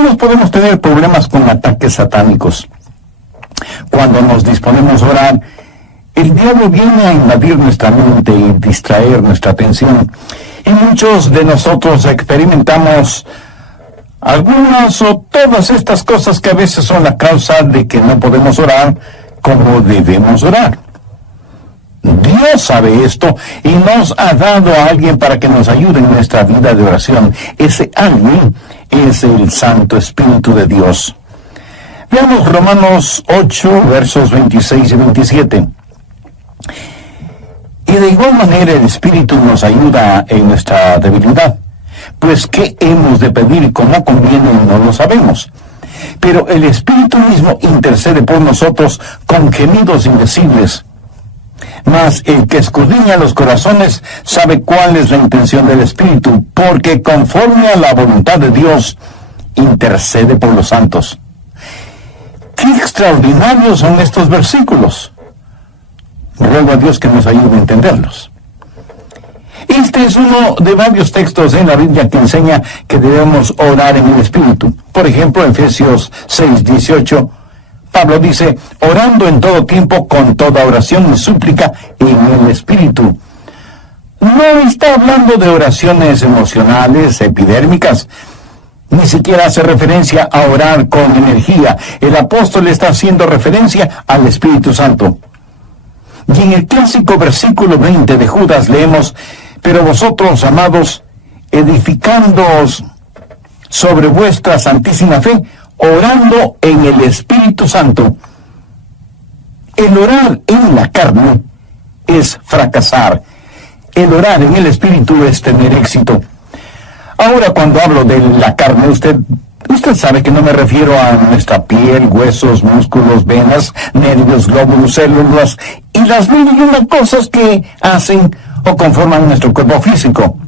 Algunos podemos tener problemas con ataques satánicos. Cuando nos disponemos a orar, el diablo viene a invadir nuestra mente y distraer nuestra atención. Y muchos de nosotros experimentamos algunas o todas estas cosas que a veces son la causa de que no podemos orar como debemos orar. Dios sabe esto y nos ha dado a alguien para que nos ayude en nuestra vida de oración. Ese alguien es el Santo Espíritu de Dios. Veamos Romanos 8, versos 26 y 27. Y de igual manera el Espíritu nos ayuda en nuestra debilidad, pues qué hemos de pedir como conviene no lo sabemos. Pero el Espíritu mismo intercede por nosotros con gemidos indecibles. Mas el que escudriña los corazones sabe cuál es la intención del Espíritu, porque conforme a la voluntad de Dios intercede por los santos. ¡Qué extraordinarios son estos versículos! Ruego a Dios que nos ayude a entenderlos. Este es uno de varios textos en la Biblia que enseña que debemos orar en el Espíritu. Por ejemplo, Efesios 6:18, Pablo dice, orando en todo tiempo con toda oración y súplica en el Espíritu. No está hablando de oraciones emocionales, epidérmicas. Ni siquiera hace referencia a orar con energía. El apóstol está haciendo referencia al Espíritu Santo. Y en el clásico versículo 20 de Judas leemos, pero vosotros, amados, edificándoos sobre vuestra santísima fe, orando en el Espíritu Santo. El orar en la carne es fracasar. El orar en el Espíritu es tener éxito. Ahora, cuando hablo de la carne, usted sabe que no me refiero a nuestra piel, huesos, músculos, venas, nervios, glóbulos, células y las mil y una cosas que hacen o conforman nuestro cuerpo físico,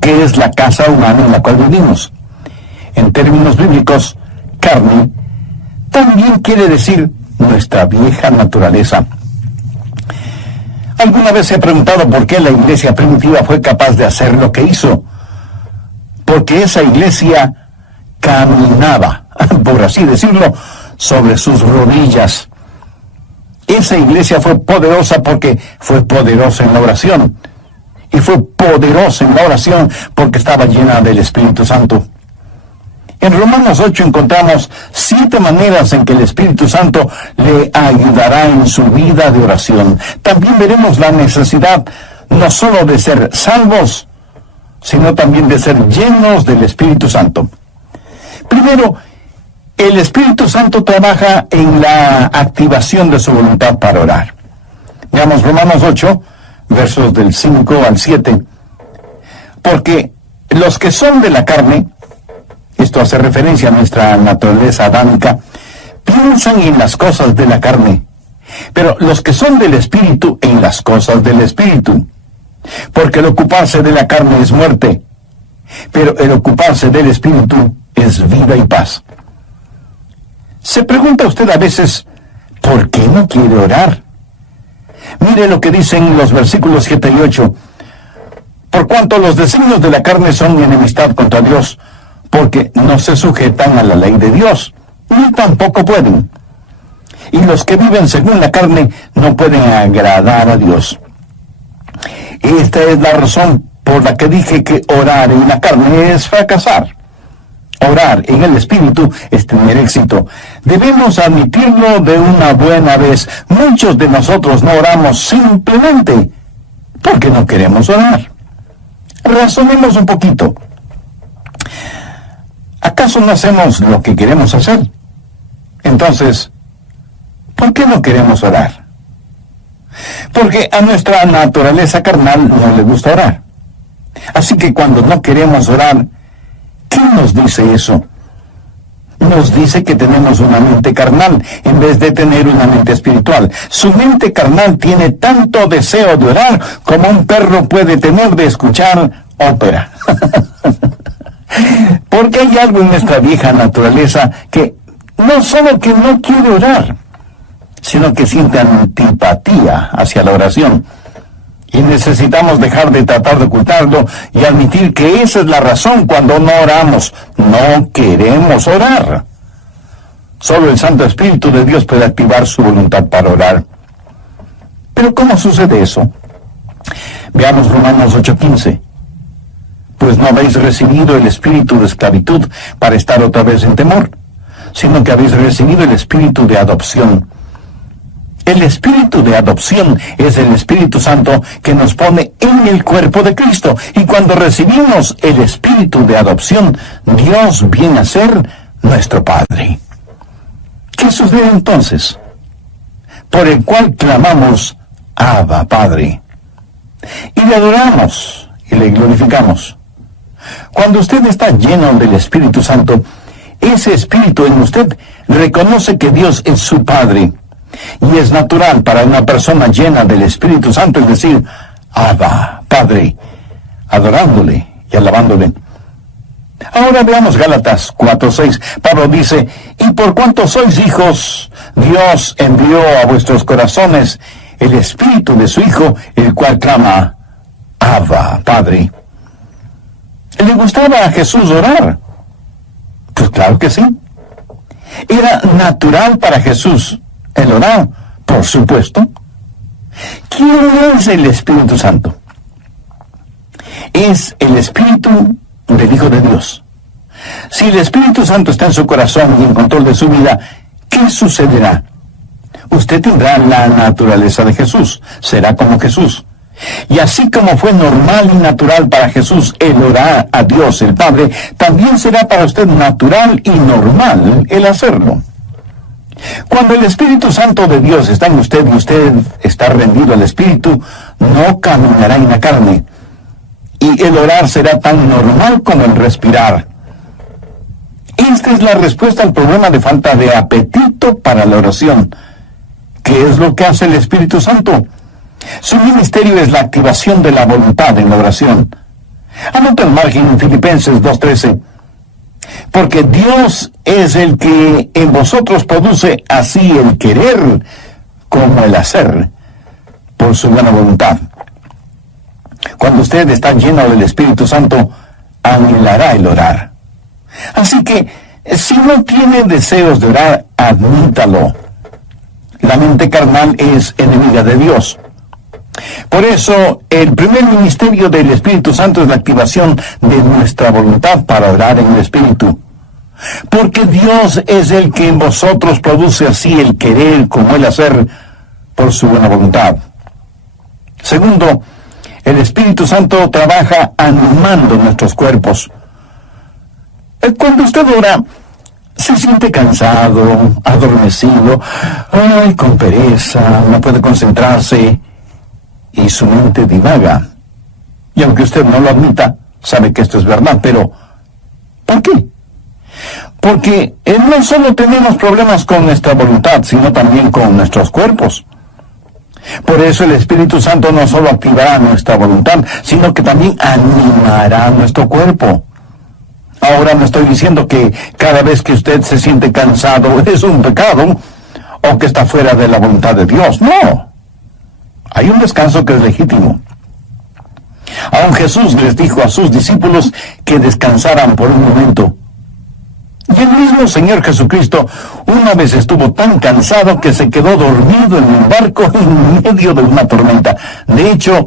que es la casa humana en la cual vivimos. En términos bíblicos, carne también quiere decir nuestra vieja naturaleza. ¿Alguna vez se ha preguntado por qué la iglesia primitiva fue capaz de hacer lo que hizo? Porque esa iglesia caminaba, por así decirlo, sobre sus rodillas. Esa iglesia fue poderosa porque fue poderosa en la oración. Y fue poderosa en la oración porque estaba llena del Espíritu Santo. En Romanos 8 encontramos 7 maneras en que el Espíritu Santo le ayudará en su vida de oración. También veremos la necesidad no solo de ser salvos, sino también de ser llenos del Espíritu Santo. Primero, el Espíritu Santo trabaja en la activación de su voluntad para orar. Veamos Romanos 8, versos del 5 al 7. Porque los que son de la carne, esto hace referencia a nuestra naturaleza adámica, piensan en las cosas de la carne, pero los que son del Espíritu en las cosas del Espíritu. Porque el ocuparse de la carne es muerte, pero el ocuparse del Espíritu es vida y paz. Se pregunta usted a veces, ¿por qué no quiere orar? Mire lo que dicen los versículos 7 y 8. Por cuanto los designios de la carne son enemistad contra Dios, porque no se sujetan a la ley de Dios, ni tampoco pueden. Y los que viven según la carne no pueden agradar a Dios. Esta es la razón por la que dije que orar en la carne es fracasar. Orar en el Espíritu es tener éxito. Debemos admitirlo de una buena vez. Muchos de nosotros no oramos simplemente porque no queremos orar. Razonemos un poquito. ¿Acaso no hacemos lo que queremos hacer? Entonces, ¿por qué no queremos orar? Porque a nuestra naturaleza carnal no le gusta orar. Así que cuando no queremos orar, ¿qué nos dice eso? Nos dice que tenemos una mente carnal en vez de tener una mente espiritual. Su mente carnal tiene tanto deseo de orar como un perro puede tener de escuchar ópera. Porque hay algo en nuestra vieja naturaleza que no solo que no quiere orar, sino que siente antipatía hacia la oración. Y necesitamos dejar de tratar de ocultarlo y admitir que esa es la razón cuando no oramos. No queremos orar. Solo el Santo Espíritu de Dios puede activar su voluntad para orar. Pero ¿cómo sucede eso? Veamos Romanos 8:15. Pues no habéis recibido el espíritu de esclavitud para estar otra vez en temor, sino que habéis recibido el espíritu de adopción. El espíritu de adopción es el Espíritu Santo que nos pone en el cuerpo de Cristo. Y cuando recibimos el espíritu de adopción, Dios viene a ser nuestro Padre. ¿Qué sucede entonces? Por el cual clamamos, Abba, Padre. Y le adoramos y le glorificamos. Cuando usted está lleno del Espíritu Santo, ese Espíritu en usted reconoce que Dios es su Padre. Y es natural para una persona llena del Espíritu Santo es decir, Abba, Padre, adorándole y alabándole. Ahora veamos Gálatas 4:6. Pablo dice, y por cuanto sois hijos, Dios envió a vuestros corazones el Espíritu de su Hijo, el cual clama, Abba, Padre. ¿Le gustaba a Jesús orar? Pues claro que sí. Era natural para Jesús el orar, por supuesto. ¿Quién es el Espíritu Santo? Es el Espíritu del Hijo de Dios. Si el Espíritu Santo está en su corazón y en control de su vida, ¿qué sucederá? Usted tendrá la naturaleza de Jesús, será como Jesús. Y así como fue normal y natural para Jesús el orar a Dios el Padre, también será para usted natural y normal el hacerlo. Cuando el Espíritu Santo de Dios está en usted y usted está rendido al Espíritu, no caminará en la carne. Y el orar será tan normal como el respirar. Esta es la respuesta al problema de falta de apetito para la oración. ¿Qué es lo que hace el Espíritu Santo? Su ministerio es la activación de la voluntad en la oración. Anota el margen en Filipenses 2:13. Porque Dios es el que en vosotros produce así el querer como el hacer, por su buena voluntad. Cuando usted está lleno del Espíritu Santo, anhelará el orar. Así que, si no tiene deseos de orar, admítalo. La mente carnal es enemiga de Dios. Por eso, el primer ministerio del Espíritu Santo es la activación de nuestra voluntad para orar en el Espíritu. Porque Dios es el que en vosotros produce así el querer como el hacer por su buena voluntad. Segundo, el Espíritu Santo trabaja animando nuestros cuerpos. Cuando usted ora, se siente cansado, adormecido, con pereza, no puede concentrarse y su mente divaga. Y aunque usted no lo admita, sabe que esto es verdad, pero ¿por qué? Porque no solo tenemos problemas con nuestra voluntad, sino también con nuestros cuerpos. Por eso el Espíritu Santo no solo activará nuestra voluntad, sino que también animará nuestro cuerpo. Ahora no estoy diciendo que cada vez que usted se siente cansado es un pecado o que está fuera de la voluntad de Dios. No. Hay un descanso que es legítimo. Aún Jesús les dijo a sus discípulos que descansaran por un momento. Y el mismo Señor Jesucristo una vez estuvo tan cansado que se quedó dormido en un barco en medio de una tormenta. De hecho,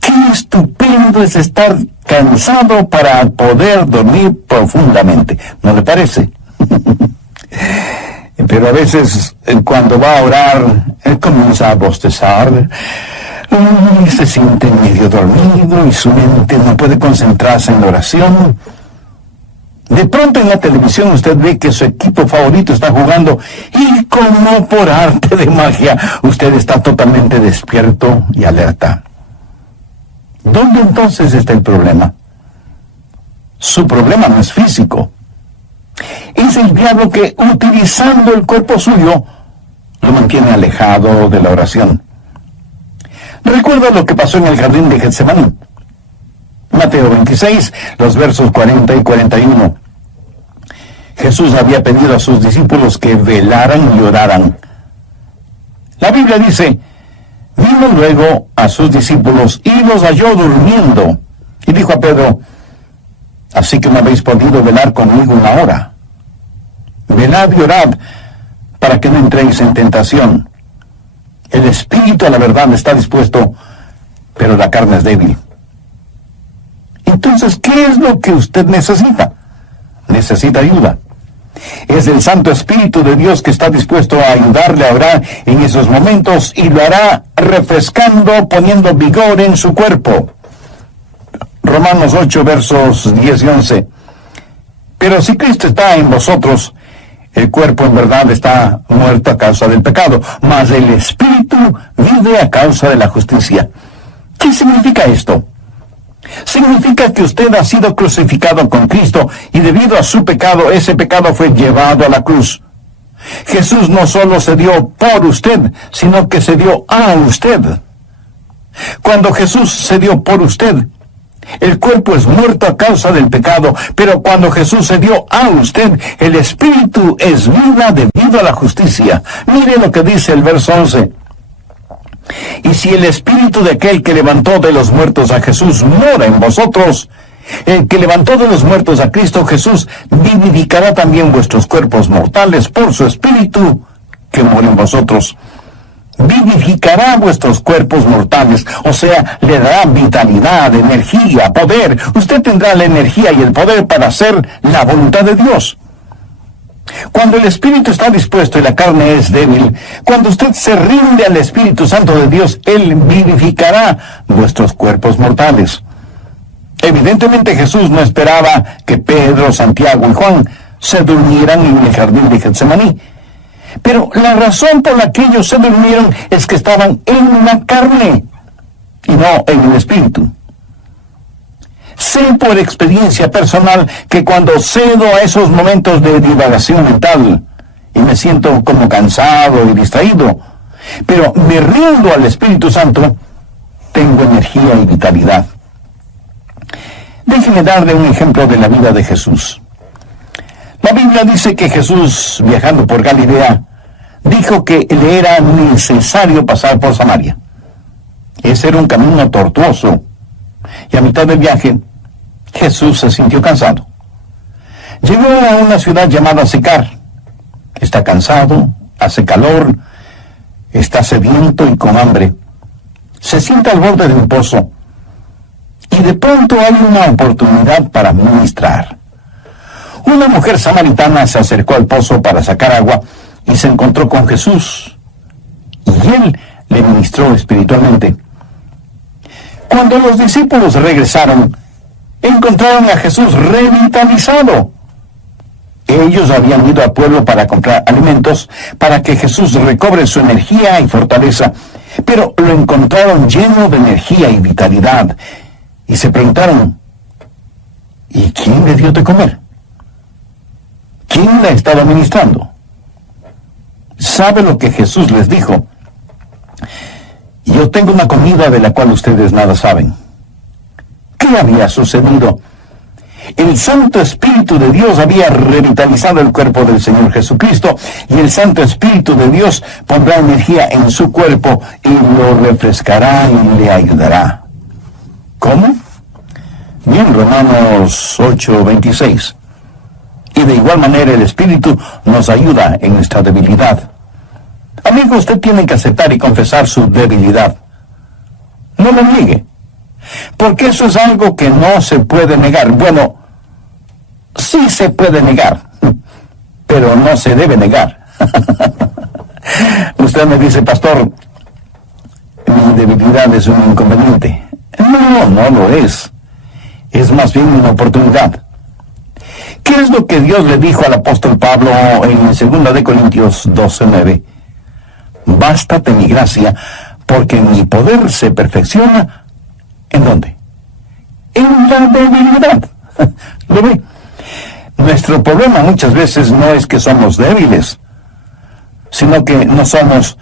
qué estupendo es estar cansado para poder dormir profundamente. ¿No le parece? Pero a veces, cuando va a orar, él comienza a bostezar, se siente medio dormido y su mente no puede concentrarse en la oración. De pronto en la televisión usted ve que su equipo favorito está jugando y como por arte de magia, usted está totalmente despierto y alerta. ¿Dónde entonces está el problema? Su problema no es físico. Es el diablo que, utilizando el cuerpo suyo, lo mantiene alejado de la oración. Recuerda lo que pasó en el jardín de Getsemaní. Mateo 26, los versos 40 y 41. Jesús había pedido a sus discípulos que velaran y oraran. La Biblia dice, vino vino luego a sus discípulos y los halló durmiendo. Y dijo a Pedro: así que no habéis podido velar conmigo una hora. Velad y orad, para que no entréis en tentación. El espíritu a la verdad está dispuesto, pero la carne es débil. Entonces, ¿qué es lo que usted necesita? Necesita ayuda. Es el Santo Espíritu de Dios que está dispuesto a ayudarle a orar en esos momentos, y lo hará refrescando, poniendo vigor en su cuerpo. Romanos 8, versos 10 y 11. Pero si Cristo está en vosotros, el cuerpo en verdad está muerto a causa del pecado, mas el Espíritu vive a causa de la justicia. ¿Qué significa esto? Significa que usted ha sido crucificado con Cristo, y debido a su pecado, ese pecado fue llevado a la cruz. Jesús no solo se dio por usted, sino que se dio a usted. Cuando Jesús se dio por usted, el cuerpo es muerto a causa del pecado, pero cuando Jesús se dio a usted, el Espíritu es vida debido a la justicia. Mire lo que dice el verso 11. Y si el Espíritu de aquel que levantó de los muertos a Jesús mora en vosotros, el que levantó de los muertos a Cristo Jesús vivificará también vuestros cuerpos mortales por su Espíritu que mora en vosotros. Vivificará vuestros cuerpos mortales, o sea, le dará vitalidad, energía, poder. Usted tendrá la energía y el poder para hacer la voluntad de Dios. Cuando el Espíritu está dispuesto y la carne es débil, cuando usted se rinde al Espíritu Santo de Dios, Él vivificará vuestros cuerpos mortales. Evidentemente Jesús no esperaba que Pedro, Santiago y Juan se durmieran en el jardín de Getsemaní. Pero la razón por la que ellos se durmieron es que estaban en la carne y no en el Espíritu. Sé por experiencia personal que cuando cedo a esos momentos de divagación mental y me siento como cansado y distraído, pero me rindo al Espíritu Santo, tengo energía y vitalidad. Déjeme darle un ejemplo de la vida de Jesús. La Biblia dice que Jesús, viajando por Galilea, dijo que le era necesario pasar por Samaria. Ese era un camino tortuoso, y a mitad del viaje, Jesús se sintió cansado. Llegó a una ciudad llamada Sicar. Está cansado, hace calor, está sediento y con hambre. Se sienta al borde de un pozo, y de pronto hay una oportunidad para ministrar. Una mujer samaritana se acercó al pozo para sacar agua y se encontró con Jesús, y Él le ministró espiritualmente. Cuando los discípulos regresaron, encontraron a Jesús revitalizado. Ellos habían ido al pueblo para comprar alimentos para que Jesús recobre su energía y fortaleza, pero lo encontraron lleno de energía y vitalidad, y se preguntaron: ¿y quién le dio de comer? ¿Quién la estaba ministrando? ¿Sabe lo que Jesús les dijo? Yo tengo una comida de la cual ustedes nada saben. ¿Qué había sucedido? El Santo Espíritu de Dios había revitalizado el cuerpo del Señor Jesucristo, y el Santo Espíritu de Dios pondrá energía en su cuerpo y lo refrescará y le ayudará. ¿Cómo? Bien, Romanos 8:26. Y de igual manera el Espíritu nos ayuda en nuestra debilidad. Amigo, usted tiene que aceptar y confesar su debilidad. No lo niegue, porque eso es algo que no se puede negar. Bueno, sí se puede negar, pero no se debe negar. Usted me dice: pastor, mi debilidad es un inconveniente. No, no lo es. Es más bien una oportunidad. ¿Qué es lo que Dios le dijo al apóstol Pablo en 2 Corintios 12:9? Bástate mi gracia, porque mi poder se perfecciona. ¿En dónde? En la debilidad. ¿Lo ve? Nuestro problema muchas veces no es que somos débiles, sino que no somos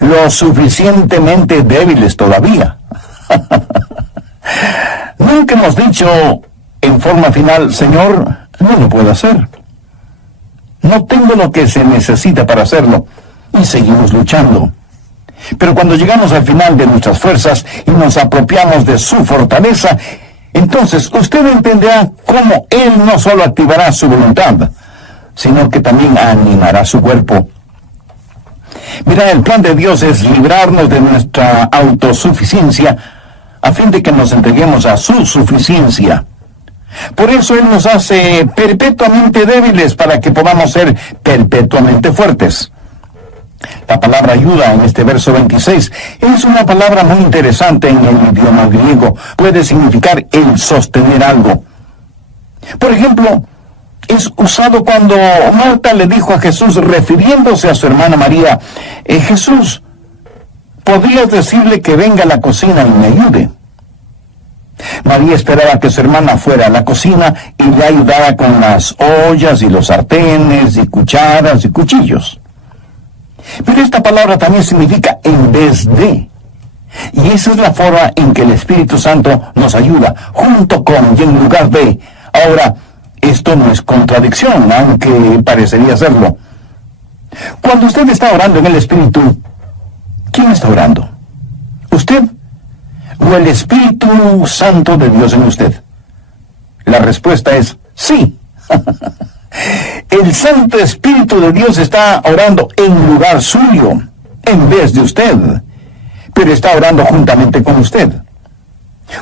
lo suficientemente débiles todavía. Nunca hemos dicho en forma final: Señor, no lo puedo hacer. No tengo lo que se necesita para hacerlo. Y seguimos luchando. Pero cuando llegamos al final de nuestras fuerzas y nos apropiamos de su fortaleza, entonces usted entenderá cómo Él no solo activará su voluntad, sino que también animará su cuerpo. Mira, el plan de Dios es librarnos de nuestra autosuficiencia a fin de que nos entreguemos a su suficiencia. Por eso Él nos hace perpetuamente débiles para que podamos ser perpetuamente fuertes. La palabra ayuda en este verso 26 es una palabra muy interesante en el idioma griego. Puede significar el sostener algo. Por ejemplo, es usado cuando Marta le dijo a Jesús, refiriéndose a su hermana María, Jesús, ¿podrías decirle que venga a la cocina y me ayude? María esperaba que su hermana fuera a la cocina y le ayudara con las ollas y los sartenes y cucharas y cuchillos. Pero esta palabra también significa en vez de. Y esa es la forma en que el Espíritu Santo nos ayuda, junto con y en lugar de. Ahora, esto no es contradicción, aunque parecería serlo. Cuando usted está orando en el Espíritu, ¿quién está orando? ¿Usted o el Espíritu Santo de Dios en usted? La respuesta es sí. El Santo Espíritu de Dios está orando en lugar suyo, en vez de usted, pero está orando juntamente con usted.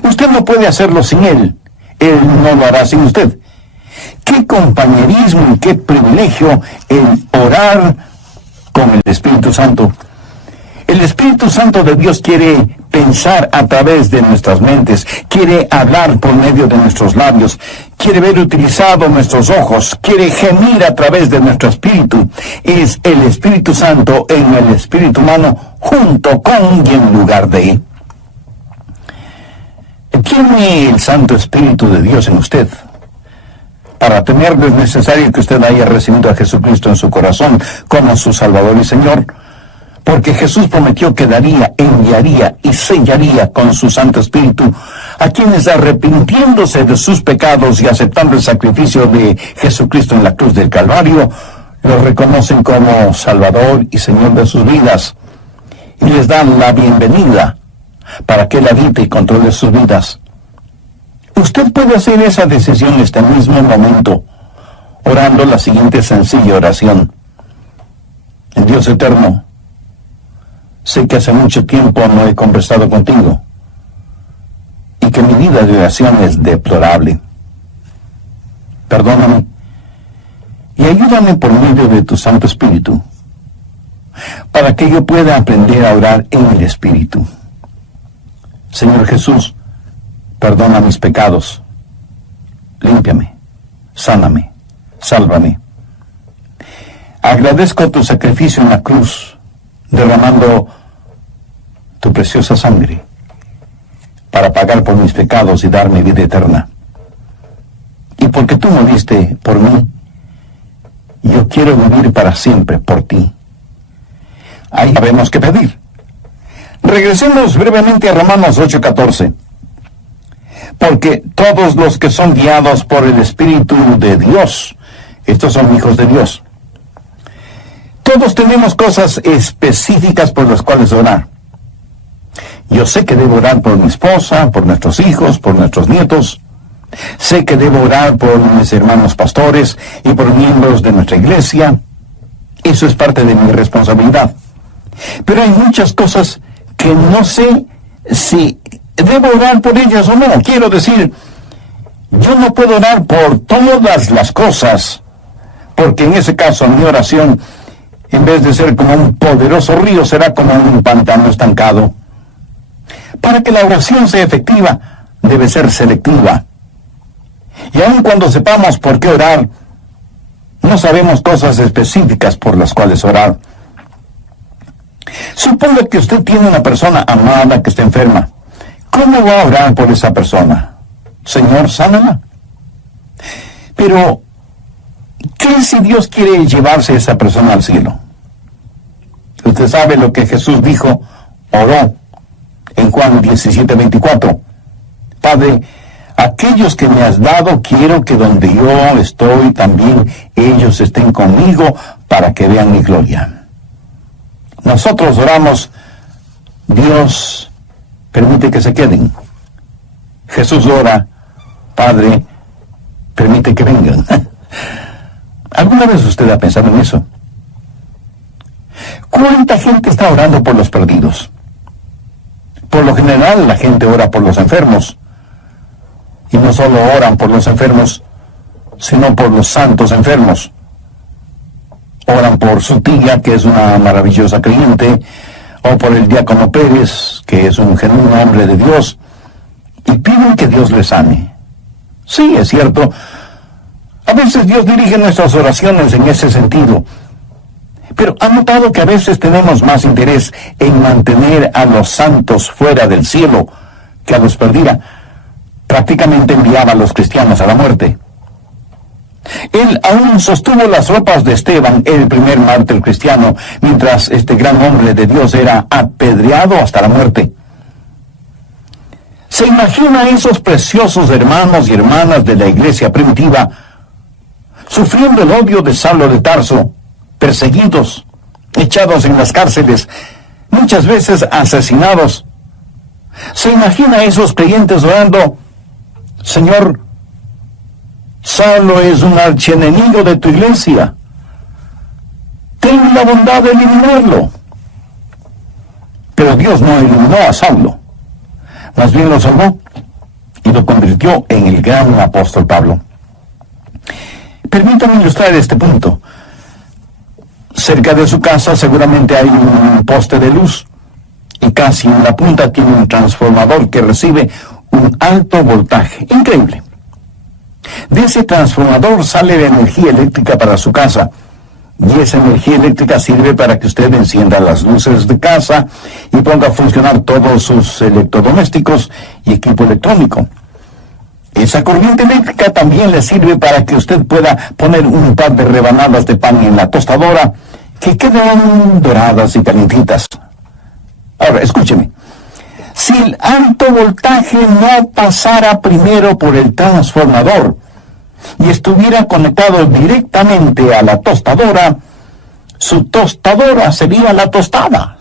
Usted no puede hacerlo sin Él. Él no lo hará sin usted. Qué compañerismo y qué privilegio el orar con el Espíritu Santo. El Espíritu Santo de Dios quiere pensar a través de nuestras mentes, quiere hablar por medio de nuestros labios, quiere ver utilizados nuestros ojos, quiere gemir a través de nuestro espíritu. Es el Espíritu Santo en el espíritu humano, junto con y en lugar de. ¿Tiene el Santo Espíritu de Dios en usted? Para tenerlo es necesario que usted haya recibido a Jesucristo en su corazón como su Salvador y Señor, porque Jesús prometió que daría, enviaría y sellaría con su Santo Espíritu a quienes, arrepintiéndose de sus pecados y aceptando el sacrificio de Jesucristo en la cruz del Calvario, lo reconocen como Salvador y Señor de sus vidas y les dan la bienvenida para que Él habite y controle sus vidas. Usted puede hacer esa decisión en este mismo momento, orando la siguiente sencilla oración. Dios eterno, sé que hace mucho tiempo no he conversado contigo y que mi vida de oración es deplorable. Perdóname y ayúdame por medio de tu Santo Espíritu para que yo pueda aprender a orar en el Espíritu. Señor Jesús, perdona mis pecados, límpiame, sáname, sálvame. Agradezco tu sacrificio en la cruz, derramando tu preciosa sangre para pagar por mis pecados y darme vida eterna. Y porque tú moriste por mí, yo quiero vivir para siempre por ti. Ahí sabemos qué pedir. Regresemos brevemente a Romanos 8:14. Porque todos los que son guiados por el Espíritu de Dios, estos son hijos de Dios. Todos tenemos cosas específicas por las cuales orar. Yo sé que debo orar por mi esposa, por nuestros hijos, por nuestros nietos. Sé que debo orar por mis hermanos pastores y por miembros de nuestra iglesia. Eso es parte de mi responsabilidad. Pero hay muchas cosas que no sé si debo orar por ellas o no. Quiero decir, yo no puedo orar por todas las cosas, porque en ese caso mi oración, en vez de ser como un poderoso río, será como un pantano estancado. Para que la oración sea efectiva, debe ser selectiva. Y aun cuando sepamos por qué orar, no sabemos cosas específicas por las cuales orar. Suponga que usted tiene una persona amada que está enferma. ¿Cómo va a orar por esa persona? Señor, sánala. Pero, ¿qué si Dios quiere llevarse a esa persona al cielo? Usted sabe lo que Jesús dijo, oró en Juan 17:24. Padre, aquellos que me has dado, quiero que donde yo estoy también ellos estén conmigo para que vean mi gloria. Nosotros oramos Dios permite que se queden. Jesús ora, Padre, permite que vengan. ¿Alguna vez usted ha pensado en eso? ¿Cuánta gente está orando por los perdidos? Por lo general, la gente ora por los enfermos. Y no solo oran por los enfermos, sino por los santos enfermos. Oran por su tía, que es una maravillosa creyente, o por el diácono Pérez, que es un genuino hombre de Dios, y piden que Dios les sane. Sí, es cierto. A veces Dios dirige nuestras oraciones en ese sentido. Pero ¿ha notado que a veces tenemos más interés en mantener a los santos fuera del cielo que a los perdida? Prácticamente enviaba a los cristianos a la muerte. Él aún sostuvo las ropas de Esteban, el primer mártir cristiano, mientras este gran hombre de Dios era apedreado hasta la muerte. ¿Se imagina a esos preciosos hermanos y hermanas de la iglesia primitiva sufriendo el odio de Saulo de Tarso, perseguidos, echados en las cárceles, muchas veces asesinados? ¿Se imagina a esos creyentes orando: Señor, Saulo es un archienemigo de tu iglesia, ten la bondad de eliminarlo? Pero Dios no eliminó a Saulo, más bien lo salvó y lo convirtió en el gran apóstol Pablo. Permítanme ilustrar este punto. Cerca de su casa seguramente hay un poste de luz, y casi en la punta tiene un transformador que recibe un alto voltaje. Increíble. De ese transformador sale la energía eléctrica para su casa, y esa energía eléctrica sirve para que usted encienda las luces de casa y ponga a funcionar todos sus electrodomésticos y equipo electrónico. Esa corriente eléctrica también le sirve para que usted pueda poner un par de rebanadas de pan en la tostadora que queden doradas y calientitas. Ahora, escúcheme. Si el alto voltaje no pasara primero por el transformador y estuviera conectado directamente a la tostadora, su tostadora sería la tostada.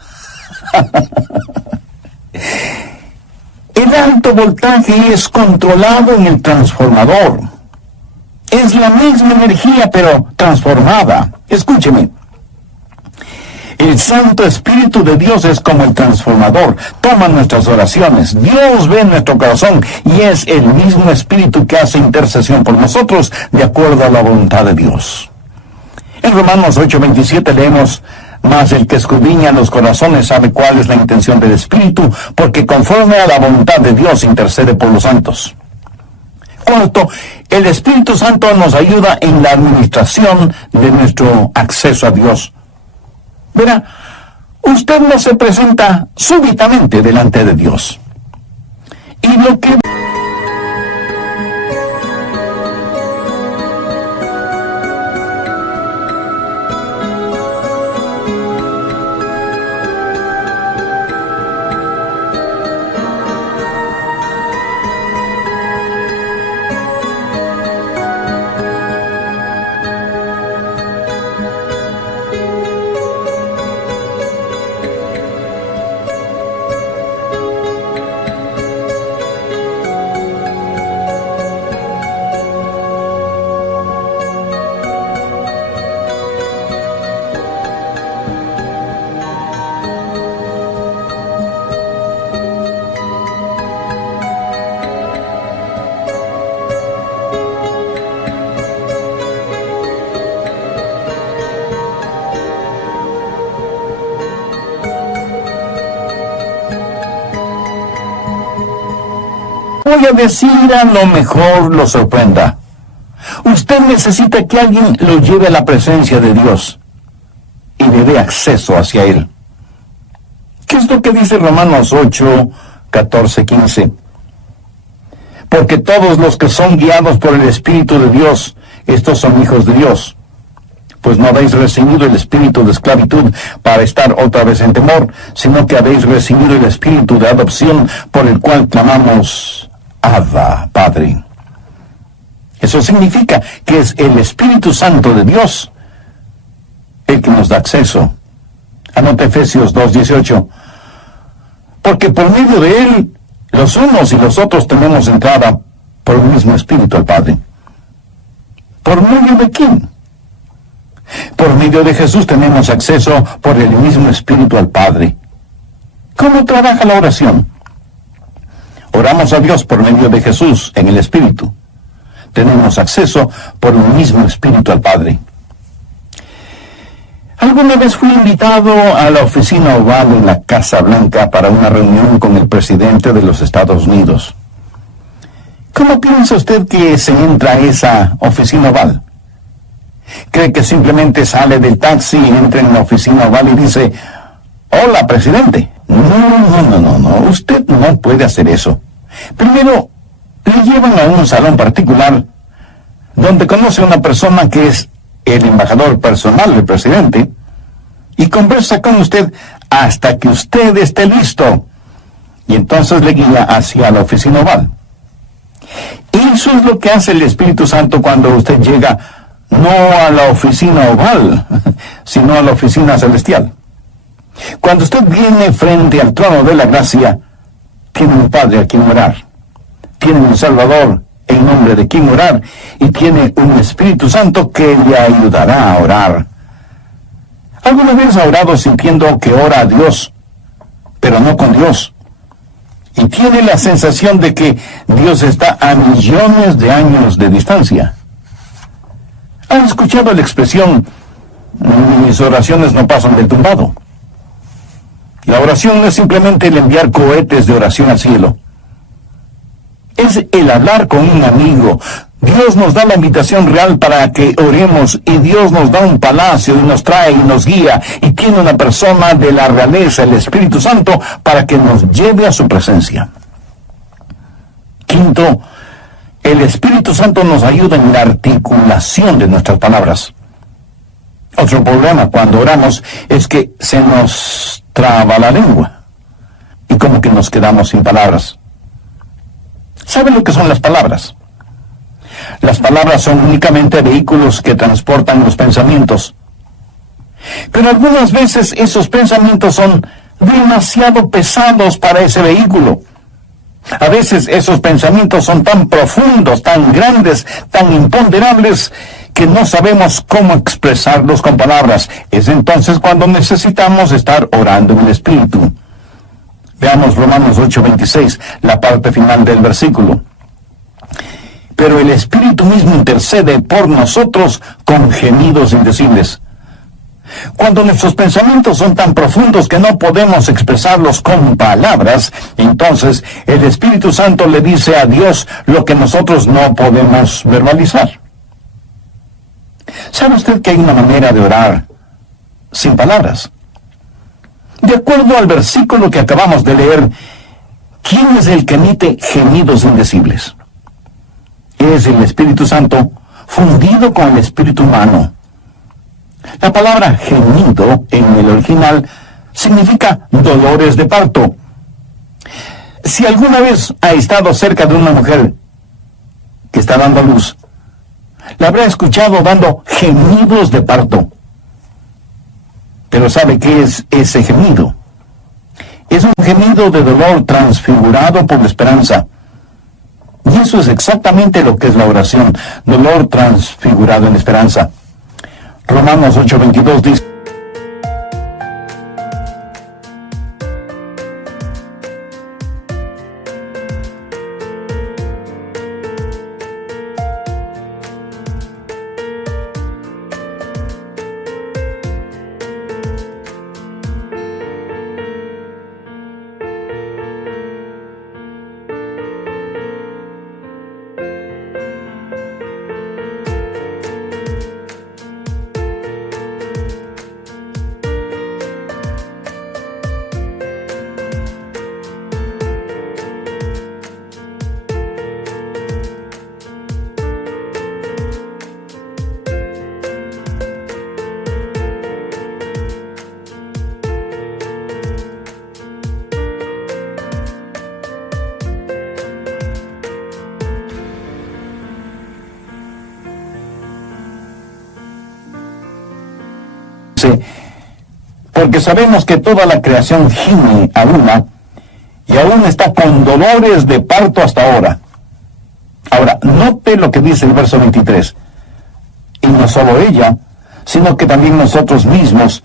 El alto voltaje es controlado en el transformador. Es la misma energía, pero transformada. Escúcheme. El Santo Espíritu de Dios es como el transformador. Toma nuestras oraciones. Dios ve nuestro corazón y es el mismo Espíritu que hace intercesión por nosotros de acuerdo a la voluntad de Dios. En Romanos 8:27 leemos: mas el que escudriña los corazones sabe cuál es la intención del Espíritu, porque conforme a la voluntad de Dios intercede por los santos. Cuarto, el Espíritu Santo nos ayuda en la administración de nuestro acceso a Dios. Verá, usted no se presenta súbitamente delante de Dios. Y lo que voy a decir, a lo mejor lo sorprenda. Usted necesita que alguien lo lleve a la presencia de Dios y le dé acceso hacia Él. ¿Qué es lo que dice Romanos 8, 14, 15? Porque todos los que son guiados por el Espíritu de Dios, estos son hijos de Dios. Pues no habéis recibido el espíritu de esclavitud para estar otra vez en temor, sino que habéis recibido el espíritu de adopción por el cual clamamos: Abba, Padre. Eso significa que es el Espíritu Santo de Dios el que nos da acceso. Anota Efesios 2:18. Porque por medio de Él, los unos y los otros tenemos entrada por el mismo Espíritu al Padre. ¿Por medio de quién? Por medio de Jesús tenemos acceso por el mismo Espíritu al Padre. ¿Cómo trabaja la oración? Oramos a Dios por medio de Jesús en el Espíritu. Tenemos acceso por un mismo Espíritu al Padre. Alguna vez fui invitado a la oficina oval en la Casa Blanca para una reunión con el presidente de los Estados Unidos. ¿Cómo piensa usted que se entra a esa oficina oval? ¿Cree que simplemente sale del taxi, entra en la oficina oval y dice, hola, presidente? No, usted no puede hacer eso. Primero, le llevan a un salón particular donde conoce a una persona que es el embajador personal del presidente y conversa con usted hasta que usted esté listo. Y entonces le guía hacia la oficina oval. Eso es lo que hace el Espíritu Santo cuando usted llega no a la oficina oval, sino a la oficina celestial. Cuando usted viene frente al trono de la gracia, tiene un Padre a quien orar, tiene un Salvador en nombre de quien orar, y tiene un Espíritu Santo que le ayudará a orar. ¿Alguna vez ha orado sintiendo que ora a Dios, pero no con Dios? Y tiene la sensación de que Dios está a millones de años de distancia. ¿Han escuchado la expresión, mis oraciones no pasan del tumbado? La oración no es simplemente el enviar cohetes de oración al cielo. Es el hablar con un amigo. Dios nos da la invitación real para que oremos, y Dios nos da un palacio y nos trae y nos guía, y tiene una persona de la realeza, el Espíritu Santo, para que nos lleve a su presencia. Quinto, el Espíritu Santo nos ayuda en la articulación de nuestras palabras. Otro problema cuando oramos es que se nos traba la lengua y como que nos quedamos sin palabras. ¿Saben lo que son las palabras? Las palabras son únicamente vehículos que transportan los pensamientos. Pero algunas veces esos pensamientos son demasiado pesados para ese vehículo. A veces esos pensamientos son tan profundos, tan grandes, tan imponderables, que no sabemos cómo expresarlos con palabras. Es entonces cuando necesitamos estar orando en el Espíritu. Veamos Romanos 8:26, la parte final del versículo. Pero el Espíritu mismo intercede por nosotros con gemidos indecibles. Cuando nuestros pensamientos son tan profundos que no podemos expresarlos con palabras, entonces el Espíritu Santo le dice a Dios lo que nosotros no podemos verbalizar. ¿Sabe usted que hay una manera de orar sin palabras? De acuerdo al versículo que acabamos de leer, ¿quién es el que emite gemidos indecibles? Es el Espíritu Santo fundido con el espíritu humano. La palabra gemido en el original significa dolores de parto. Si alguna vez ha estado cerca de una mujer que está dando a luz, la habrá escuchado dando gemidos de parto. Pero ¿sabe qué es ese gemido? Es un gemido de dolor transfigurado por la esperanza. Y eso es exactamente lo que es la oración, dolor transfigurado en esperanza. Romanos 8:22 dice: porque sabemos que toda la creación gime a una, y aún está con dolores de parto hasta ahora. Ahora, note lo que dice el verso 23. Y no solo ella, sino que también nosotros mismos,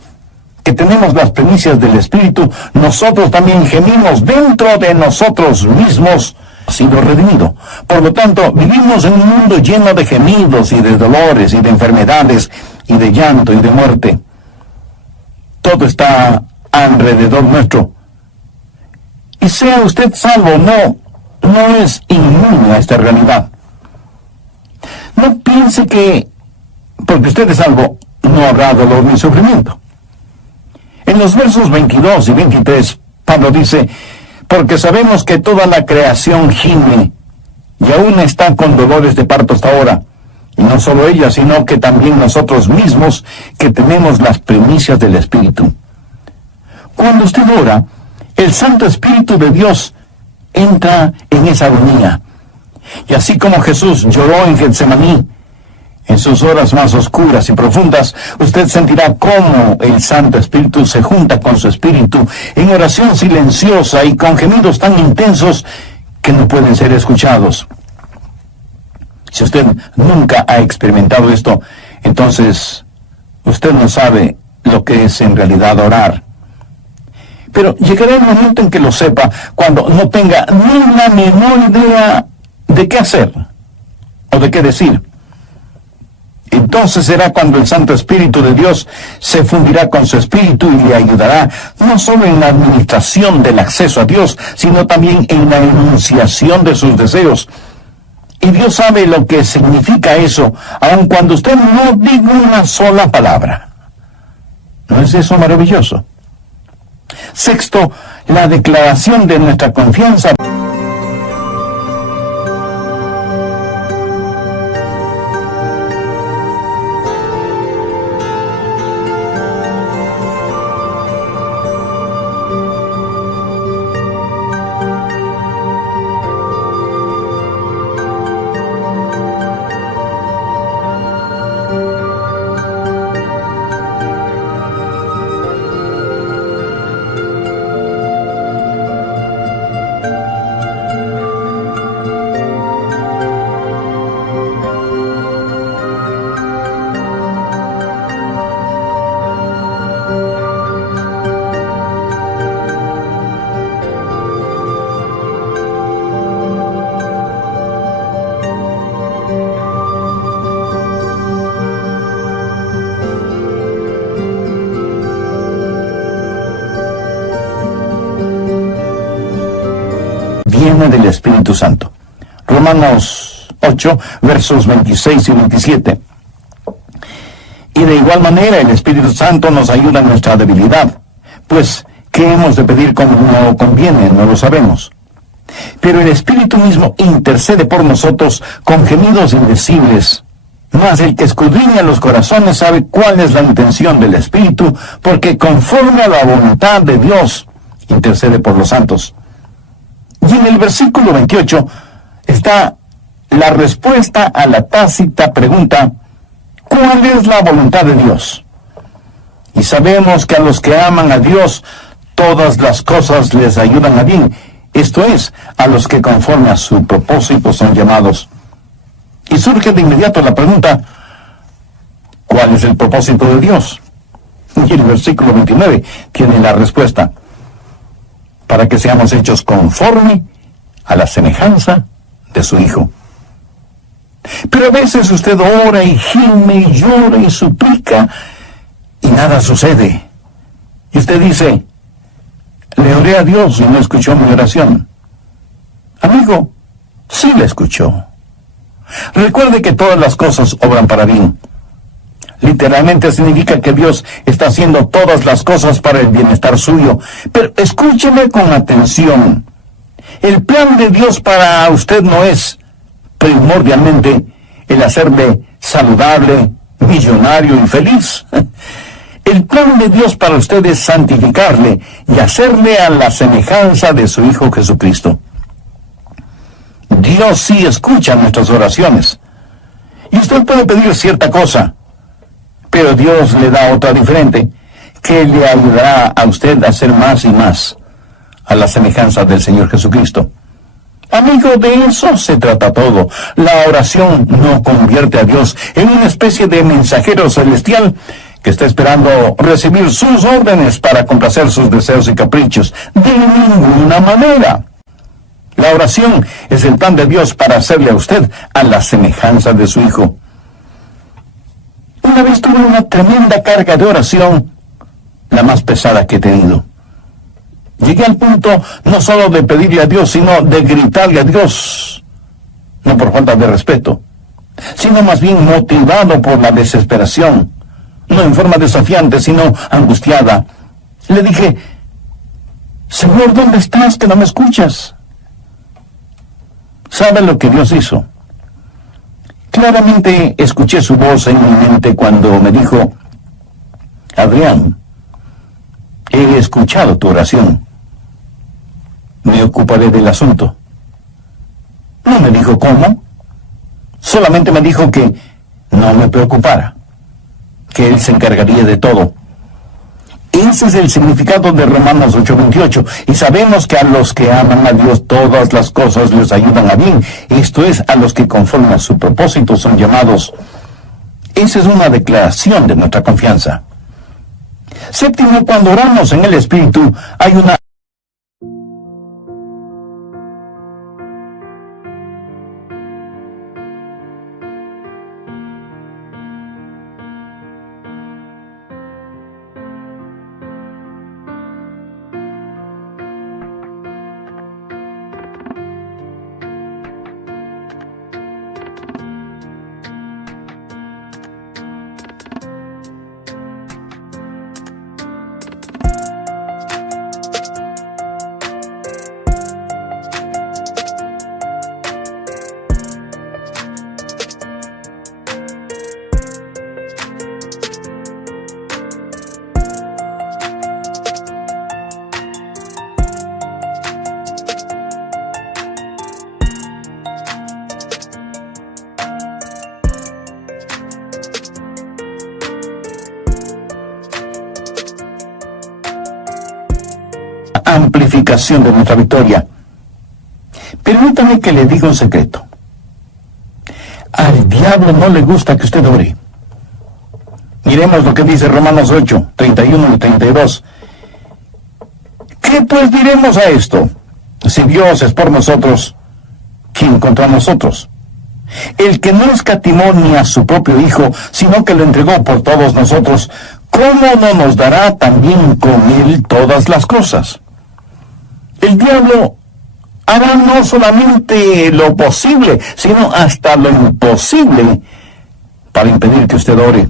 que tenemos las primicias del Espíritu, nosotros también gemimos dentro de nosotros mismos, sido redimido. Por lo tanto, vivimos en un mundo lleno de gemidos y de dolores y de enfermedades y de llanto y de muerte. Todo está alrededor nuestro. Y sea usted salvo o no es inmune a esta realidad. No piense que porque usted es salvo no habrá dolor ni sufrimiento. En los versos 22 y 23, Pablo dice: porque sabemos que toda la creación gime y aún está con dolores de parto hasta ahora. Y no solo ella, sino que también nosotros mismos, que tenemos las primicias del Espíritu. Cuando usted ora, el Santo Espíritu de Dios entra en esa agonía. Y así como Jesús lloró en Getsemaní, en sus horas más oscuras y profundas, usted sentirá cómo el Santo Espíritu se junta con su espíritu en oración silenciosa y con gemidos tan intensos que no pueden ser escuchados. Si usted nunca ha experimentado esto, entonces usted no sabe lo que es en realidad orar. Pero llegará el momento en que lo sepa, cuando no tenga ni la menor idea de qué hacer o de qué decir. Entonces será cuando el Santo Espíritu de Dios se fundirá con su espíritu y le ayudará no solo en la administración del acceso a Dios, sino también en la enunciación de sus deseos. Y Dios sabe lo que significa eso, aun cuando usted no diga una sola palabra. ¿No es eso maravilloso? Sexto, la declaración de nuestra confianza. Viene del Espíritu Santo. Romanos 8, versos 26 y 27. Y de igual manera el Espíritu Santo nos ayuda en nuestra debilidad, pues ¿qué hemos de pedir como no conviene? No lo sabemos. Pero el Espíritu mismo intercede por nosotros con gemidos indecibles. Mas el que escudriña los corazones sabe cuál es la intención del Espíritu, porque conforme a la voluntad de Dios intercede por los santos. Y en el versículo 28 está la respuesta a la tácita pregunta: ¿cuál es la voluntad de Dios? Y sabemos que a los que aman a Dios, todas las cosas les ayudan a bien. Esto es, a los que conforme a su propósito son llamados. Y surge de inmediato la pregunta: ¿cuál es el propósito de Dios? Y el versículo 29 tiene la respuesta: para que seamos hechos conforme a la semejanza de su Hijo. Pero a veces usted ora y gime y llora y suplica y nada sucede. Y usted dice: le oré a Dios y no escuchó mi oración. Amigo, sí la escuchó. Recuerde que todas las cosas obran para bien. Literalmente significa que Dios está haciendo todas las cosas para el bienestar suyo. Pero escúcheme con atención. El plan de Dios para usted no es primordialmente el hacerle saludable, millonario y feliz. El plan de Dios para usted es santificarle y hacerle a la semejanza de su Hijo Jesucristo. Dios sí escucha nuestras oraciones. Y usted puede pedir cierta cosa, pero Dios le da otra diferente, que le ayudará a usted a hacer más y más. a la semejanza del Señor Jesucristo. Amigo, de eso se trata todo. La oración no convierte a Dios en una especie de mensajero celestial que está esperando recibir sus órdenes para complacer sus deseos y caprichos. De ninguna manera. La oración es el plan de Dios para hacerle a usted a la semejanza de su Hijo. Una vez tuve una tremenda carga de oración, la más pesada que he tenido. Llegué al punto no solo de pedirle a Dios, sino de gritarle a Dios, no por falta de respeto, sino más bien motivado por la desesperación, no en forma desafiante, sino angustiada. Le dije: Señor, ¿dónde estás que no me escuchas? ¿Sabe lo que Dios hizo? Claramente escuché su voz en mi mente cuando me dijo: Adrián, he escuchado tu oración. Me ocuparé del asunto. No me dijo cómo. Solamente me dijo que no me preocupara, que Él se encargaría de todo. Ese es el significado de Romanos 8:28. Y sabemos que a los que aman a Dios todas las cosas les ayudan a bien. Esto es, a los que conforme a su propósito son llamados. Esa es una declaración de nuestra confianza. Séptimo, cuando oramos en el Espíritu, hay una amplificación de nuestra victoria. Permítame que le diga un secreto. Al diablo no le gusta que usted ore. Miremos lo que dice Romanos 8, 31 y 32. ¿Qué pues diremos a esto? Si Dios es por nosotros, ¿quién contra nosotros? El que no escatimó ni a su propio Hijo, sino que lo entregó por todos nosotros, ¿cómo no nos dará también con Él todas las cosas? El diablo hará no solamente lo posible, sino hasta lo imposible para impedir que usted ore.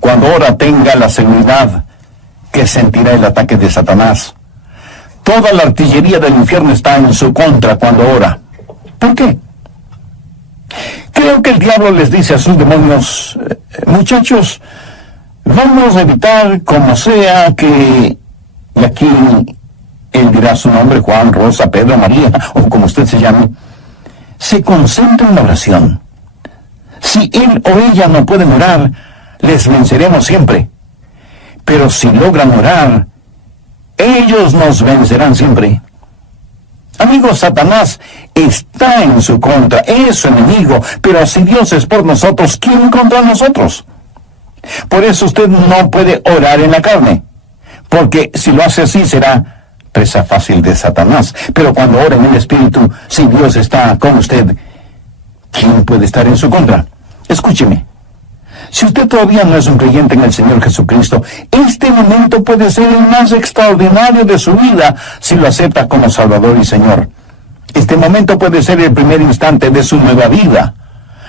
Cuando ora, tenga la seguridad que sentirá el ataque de Satanás. Toda la artillería del infierno está en su contra cuando ora. ¿Por qué? Creo que el diablo les dice a sus demonios: muchachos, vamos a evitar como sea que... Y aquí él dirá su nombre: Juan, Rosa, Pedro, María, o como usted se llame. Se concentra en la oración. Si él o ella no pueden orar, les venceremos siempre. Pero si logran orar, ellos nos vencerán siempre. Amigos, Satanás está en su contra, es su enemigo, pero si Dios es por nosotros, ¿quién contra nosotros? Por eso usted no puede orar en la carne, porque si lo hace así será presa fácil de Satanás. Pero cuando ora en el Espíritu, si Dios está con usted, ¿quién puede estar en su contra? Escúcheme. Si usted todavía no es un creyente en el Señor Jesucristo, este momento puede ser el más extraordinario de su vida si lo acepta como Salvador y Señor. Este momento puede ser el primer instante de su nueva vida.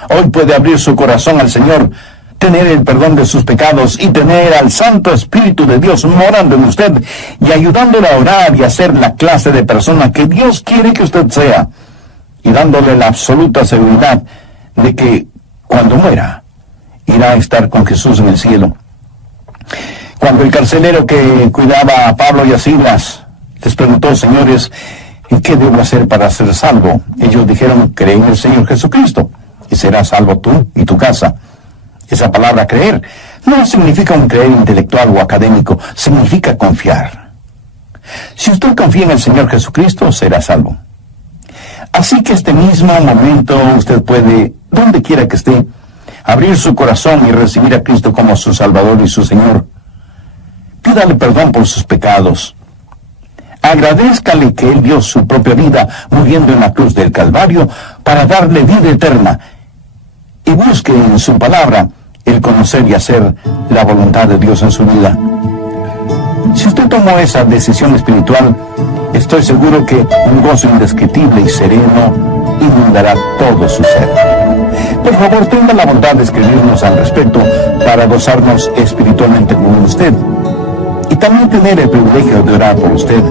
Hoy puede abrir su corazón al Señor, tener el perdón de sus pecados y tener al Santo Espíritu de Dios morando en usted y ayudándole a orar y a ser la clase de persona que Dios quiere que usted sea, y dándole la absoluta seguridad de que cuando muera irá a estar con Jesús en el cielo. Cuando el carcelero que cuidaba a Pablo y a Silas les preguntó: señores, ¿qué debo hacer para ser salvo? Ellos dijeron: cree en el Señor Jesucristo y serás salvo tú y tu casa. Esa palabra creer no significa un creer intelectual o académico, significa confiar. Si usted confía en el Señor Jesucristo, será salvo. Así que este mismo momento usted puede, donde quiera que esté, abrir su corazón y recibir a Cristo como su Salvador y su Señor. Pídale perdón por sus pecados. Agradézcale que Él dio su propia vida muriendo en la cruz del Calvario para darle vida eterna. Y busque en su palabra el conocer y hacer la voluntad de Dios en su vida. Si usted tomó esa decisión espiritual, estoy seguro que un gozo indescriptible y sereno inundará todo su ser. Por favor, tenga la bondad de escribirnos al respecto para gozarnos espiritualmente con usted y también tener el privilegio de orar por usted